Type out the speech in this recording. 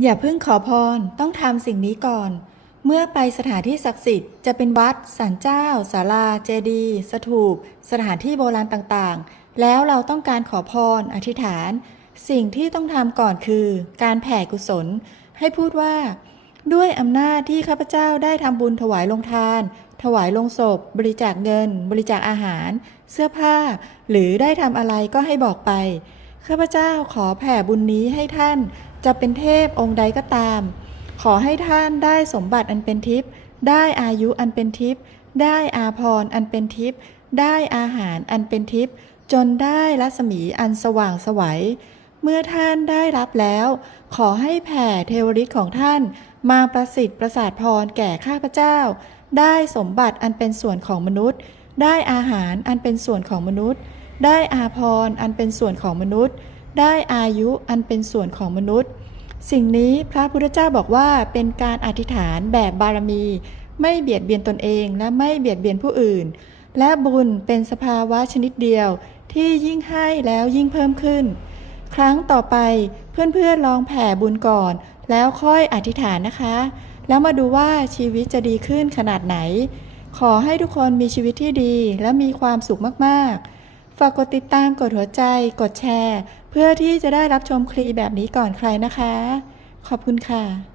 อย่าเพิ่งขอพรต้องทำสิ่งนี้ก่อน เมื่อไปสถานที่ศักดิ์สิทธิ์จะเป็นวัดศาลเจ้าศาลา เจดีย์สถูป สถานที่โบราณต่างๆ แล้วเราต้องการขอพรอธิษฐาน สิ่งที่ต้องทำก่อนคือ การแผ่กุศล ให้พูดว่า ด้วยอำนาจที่ข้าพเจ้าได้ทำบุญถวายลงทาน ถวายลงศพ บริจาคเงิน บริจาคอาหาร เสื้อผ้า หรือได้ทำอะไรก็ให้บอกไปข้าพเจ้าขอแผ่บุญนี้ให้ท่าน จะเป็นเทพองค์ใดก็ตาม ขอให้ท่านได้สมบัติอันเป็นทิพย์ได้อายุอันเป็นทิพย์ได้อาพรณ์อันเป็นทิพย์ได้อาหารอันเป็นทิพย์จนได้รัศมีอันสว่างสวัยเมื่อท่านได้รับแล้ว ขอให้แผ่เทวฤทธิ์ของท่าน มาประสิทธิ์ประสาทพรแก่ข้าพเจ้า ได้สมบัติอันเป็นส่วนของมนุษย์ ได้อาหารอันเป็นส่วนของมนุษย์ ได้อาพรณ์อันเป็นส่วนของมนุษย์ ได้อายุอันเป็นส่วนของมนุษย์ สิ่งนี้พระพุทธเจ้าบอกว่าเป็นการอธิษฐานแบบบารมี ไม่เบียดเบียนตนเองและไม่เบียดเบียนผู้อื่น และบุญเป็นสภาวะชนิดเดียวที่ยิ่งให้แล้วยิ่งเพิ่มขึ้น ครั้งต่อไปเพื่อนๆลองแผ่บุญก่อน แล้วค่อยอธิษฐานนะคะ แล้วมาดูว่าชีวิตจะดีขึ้นขนาดไหน ขอให้ทุกคนมีชีวิตที่ดีและมีความสุขมากๆ ฝากกดติดตามกดหัวใจ กดแชร์ เพื่อที่จะได้รับชมคลีแบบนี้ก่อนใครนะคะ ขอบคุณค่ะ